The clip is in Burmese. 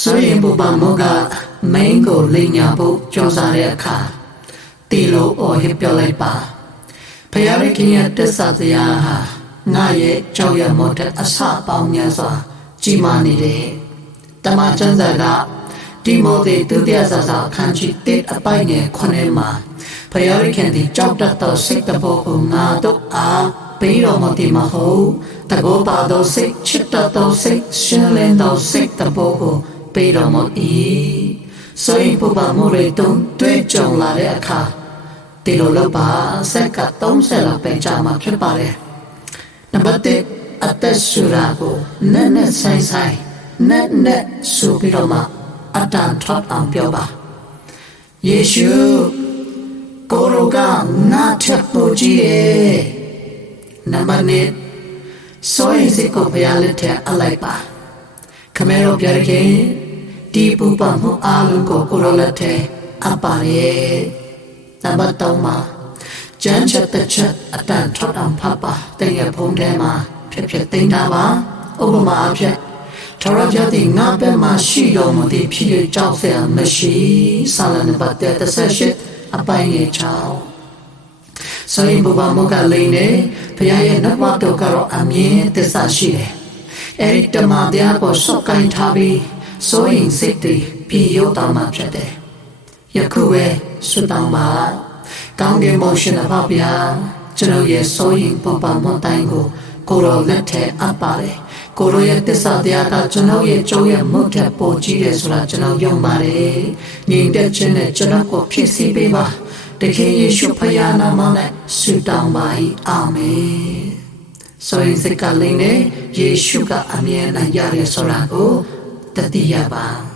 ဆိုရင်ဘူပမောကမိန်ကိုလိညာဖို့ကြောစားတဲ့အခါတီလိုအော်ဟစ်ပြောလိုက်ပါဖယားရခင်ရဲ့တစ္ဆာတရားဟာငါရဲ့ကြောက်ရမောတဲ့အဆပေါင်းများစွာကြီးမားနေတယ်တမန်ကျမ်းစာကဒီမောသေဒုတိယစာစာအခန်းကြီး1အပိုင်ငယ်9မှာဖယားရခင်ဒီကြောက်တတ်သောစိတ်တဘောကိုငါတို့အားပေးတော်မူသည်မဟုတ်တကောပါသောစိတ်ချစ်တတ်သောစိတ်ရှင်လင်းသောစိတ်တဘောကို ပေးတော်မူ၏ဆိုရင်ပူပါမှုတွေတုံးတွေ့ကြုံလာတဲ့အခါဒီလိုလုပ်ပါဆက်က30လောက်ပဲကြာမှာဖြစ်ပါတယ်နံပါတ်1အသက်ရှူတာကိုနက်နက်ဆိုင်ဆိုင်နက်နက်ဆူပြီးတော့မှအတန်ထွက်အောင်ပြောပါယေရှုကိုရောကငါချက်ပူကြည့်ရဲ့နံပါတ်2ဆိုရင်စိတ်ကိုဘုရားလက်ထက်အလိုက်ပါခ မဲတော်ပြရခင်ဒီပူပမှုအားလုံးကိုကိုရောလက်ထက်အပ်ပါရဲ့နံပါတ်3မှာကျမ်းချက်တစ်ချက်အတန်ထွက်အောင်ဖတ်ပါတဲ့ရဖုံးထဲမှာဖြစ်ဖြစ်သိမ်းတာပါဥပမာအဖြစ်ထရပြတိငါပဲမှာရှိတော်မူသည်ဖြစ်၍ကြောက်စရာမရှိဆာလန်ပတ်တဲ့38အပိုင်းငယ်ချောင်းဆိုရင်ဘုရားမုကလိန်နေဘုရားရဲ့နတ်ဝတ်တော်ကတော့အမြင်သစ္စာရှိတယ် အဲ့ဒီတမန်တရားကိုစောက်ကင်ထားပြီးဆိုရင်စိတ်တွေပြေရုပ်တော်မှာဖြစ်တယ်ယခုပဲဆွတောင်းပါကောင်းကင်ဘုရှင်အဖဗျာကျွန်တော်ရဲ့ဆိုရင်ပပမတိုင်းကိုကိုရောလက်ထဲအပ်ပါတယ်ကိုရောရဲ့တစ္ဆာတရားကကျွန်တော်ရဲ့ကြိုးရဲ့မုတ်ထက်ပေါ်ကြီးတယ်ဆိုတာကျွန်တော်ယုံပါတယ်ညီတဲ့ခြင်းနဲ့ကျွန်တော်ကိုဖြစ်စီပေးပါတခင်ယေရှုဖခင်နာမနဲ့ဆုတောင်းပါ၏အာမင် ဆိုရင်စိတ်ကလေးနဲ့ယေရှုကအမြဲတမ်းရတယ်ဆိုတာကိုတတိယပါ